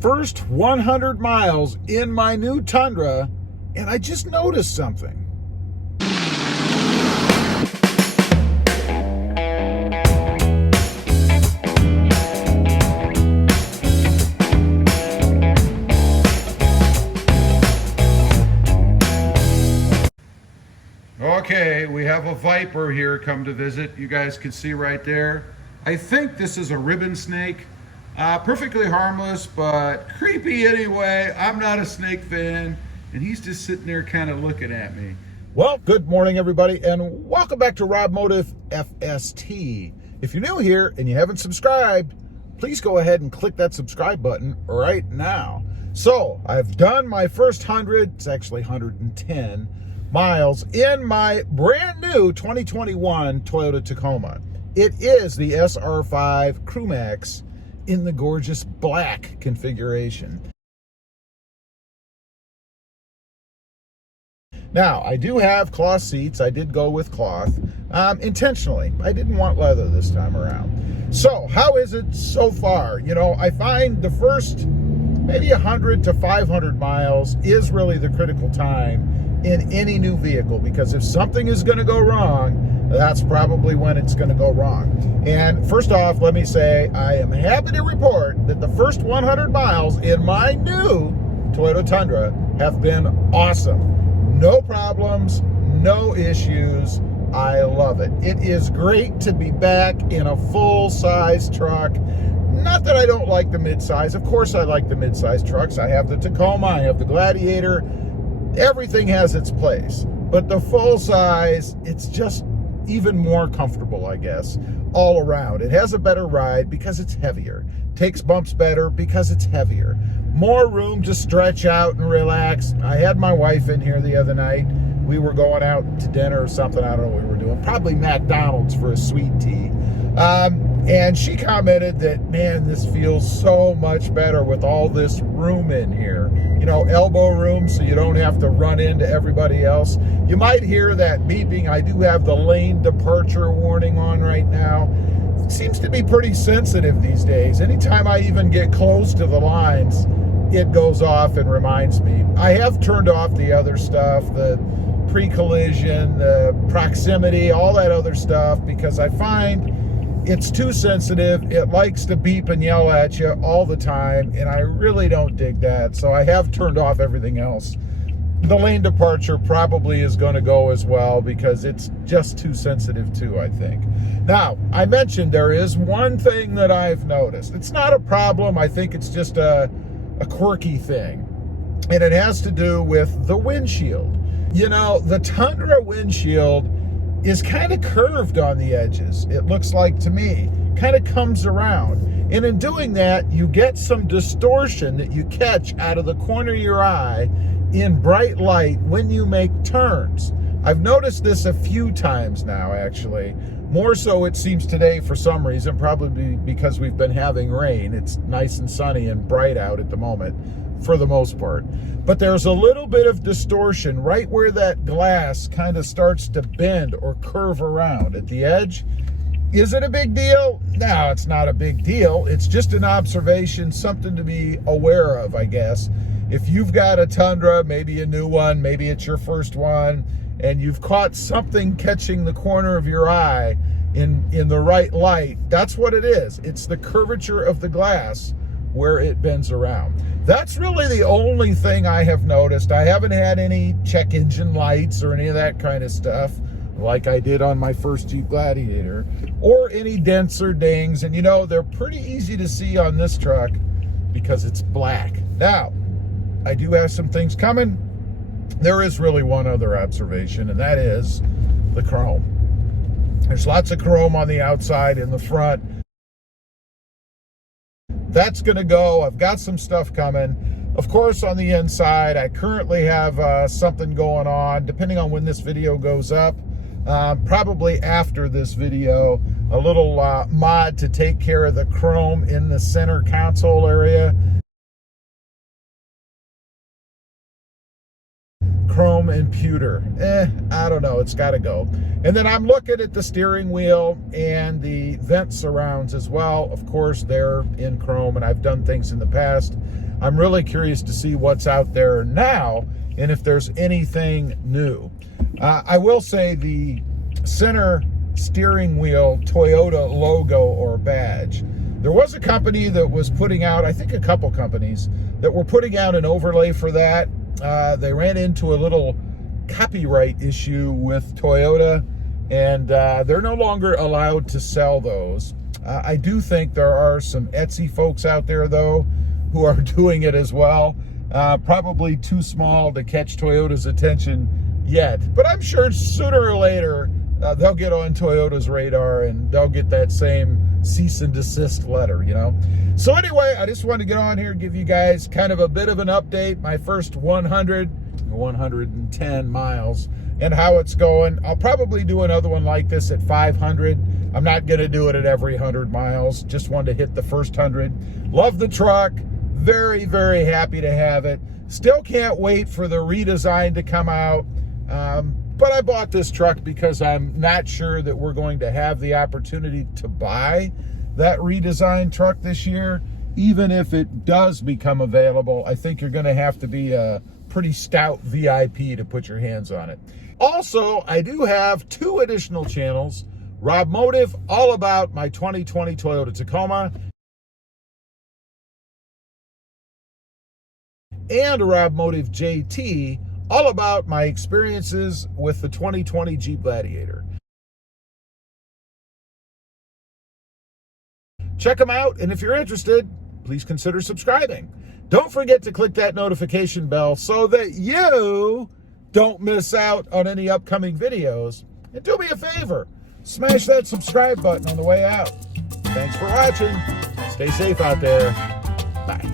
first 100 miles in my new Tundra, and I just noticed something. Okay, we have a viper here come to visit. You guys can see right there. I think this is a ribbon snake. Perfectly harmless, but creepy anyway. I'm not a snake fan, and he's just sitting there kind of looking at me. Well, good morning, everybody, and welcome back to Rob Motive FST. If you're new here and you haven't subscribed, please go ahead and click that subscribe button right now. So, I've done my first 100, it's actually 110 miles in my brand new 2021 Toyota Tacoma. It is the SR5 CrewMax in the gorgeous black configuration. Now, I do have cloth seats. I did go with cloth intentionally. I didn't want leather this time around. So, how is it so far? You know, I find the first maybe 100 to 500 miles is really the critical time in any new vehicle, because if something is going to go wrong, that's probably when it's going to go wrong. And first off, let me say I am happy to report that the first 100 miles in my new Toyota Tundra have been awesome. No problems, no issues. I love it. It is great to be back in a full-size truck. Not that I don't like the midsize. Of course I like the midsize trucks. I have the Tacoma, I have the Gladiator. Everything has its place. But the full size, it's just even more comfortable, I guess, all around. It has a better ride because it's heavier. Takes bumps better because it's heavier. More room to stretch out and relax. I had my wife in here the other night. We were going out to dinner or something. I don't know what we were doing. Probably McDonald's for a sweet tea. And she commented that, man, this feels so much better with all this room in here. You know, elbow room so you don't have to run into everybody else. You might hear that beeping. I do have the lane departure warning on right now. It seems to be pretty sensitive these days. Anytime I even get close to the lines, it goes off and reminds me. I have turned off the other stuff, the pre-collision, the proximity, all that other stuff, because I find it's too sensitive. It likes to beep and yell at you all the time, and I really don't dig that. So I have turned off everything else. The lane departure probably is going to go as well because it's just too sensitive too, I think. Now, I mentioned there is one thing that I've noticed. It's not a problem. I think it's just a quirky thing, and it has to do with the windshield. You know, the Tundra windshield is kind of curved on the edges, it looks like to me. Kind of comes around. And in doing that, you get some distortion that you catch out of the corner of your eye in bright light when you make turns. I've noticed this a few times now, actually. More so, it seems, today for some reason, probably because we've been having rain. It's nice and sunny and bright out at the moment, for the most part. But there's a little bit of distortion right where that glass kind of starts to bend or curve around at the edge. Is it a big deal? No, it's not a big deal. It's just an observation, something to be aware of, I guess. If you've got a Tundra, maybe a new one, maybe it's your first one, and you've caught something catching the corner of your eye in the right light, that's what it is. It's the curvature of the glass where it bends around. That's really the only thing I have noticed. I haven't had any check engine lights or any of that kind of stuff like I did on my first Jeep Gladiator, or any dents or dings. And you know, they're pretty easy to see on this truck because it's black. Now, I do have some things coming. There is really one other observation, and that is the chrome. There's lots of chrome on the outside and the front. That's going to go. I've got some stuff coming. Of course, on the inside, I currently have something going on, depending on when this video goes up. Probably after this video, a little mod to take care of the chrome in the center console area. Chrome and pewter. I don't know. It's got to go. And then I'm looking at the steering wheel and the vent surrounds as well. Of course, they're in chrome, and I've done things in the past I'm really curious to see what's out there now and if there's anything new. I will say the center steering wheel Toyota logo or badge. There was a company that was putting out, I think a couple companies, that were putting out an overlay for that. They ran into a little copyright issue with Toyota, and they're no longer allowed to sell those. I do think there are some Etsy folks out there, though, who are doing it as well. Probably too small to catch Toyota's attention yet, but I'm sure sooner or later they'll get on Toyota's radar and they'll get that same cease and desist letter, you know. So anyway, I just wanted to get on here and give you guys kind of a bit of an update, my first 110 miles and how it's going. I'll probably do another one like this at 500. I'm not going to do it at every 100 miles. Just wanted to hit the first 100. Love the truck. Very, very happy to have it. Still can't wait for the redesign to come out. But I bought this truck because I'm not sure that we're going to have the opportunity to buy that redesigned truck this year. Even if it does become available, I think you're going to have to be a pretty stout VIP to put your hands on it. Also, I do have 2 additional channels. Rob Motive, all about my 2020 Toyota Tacoma. And Rob Motive JT, all about my experiences with the 2020 Jeep Gladiator. Check them out, and if you're interested, please consider subscribing. Don't forget to click that notification bell so that you don't miss out on any upcoming videos. And do me a favor, smash that subscribe button on the way out. Thanks for watching. Stay safe out there. Bye.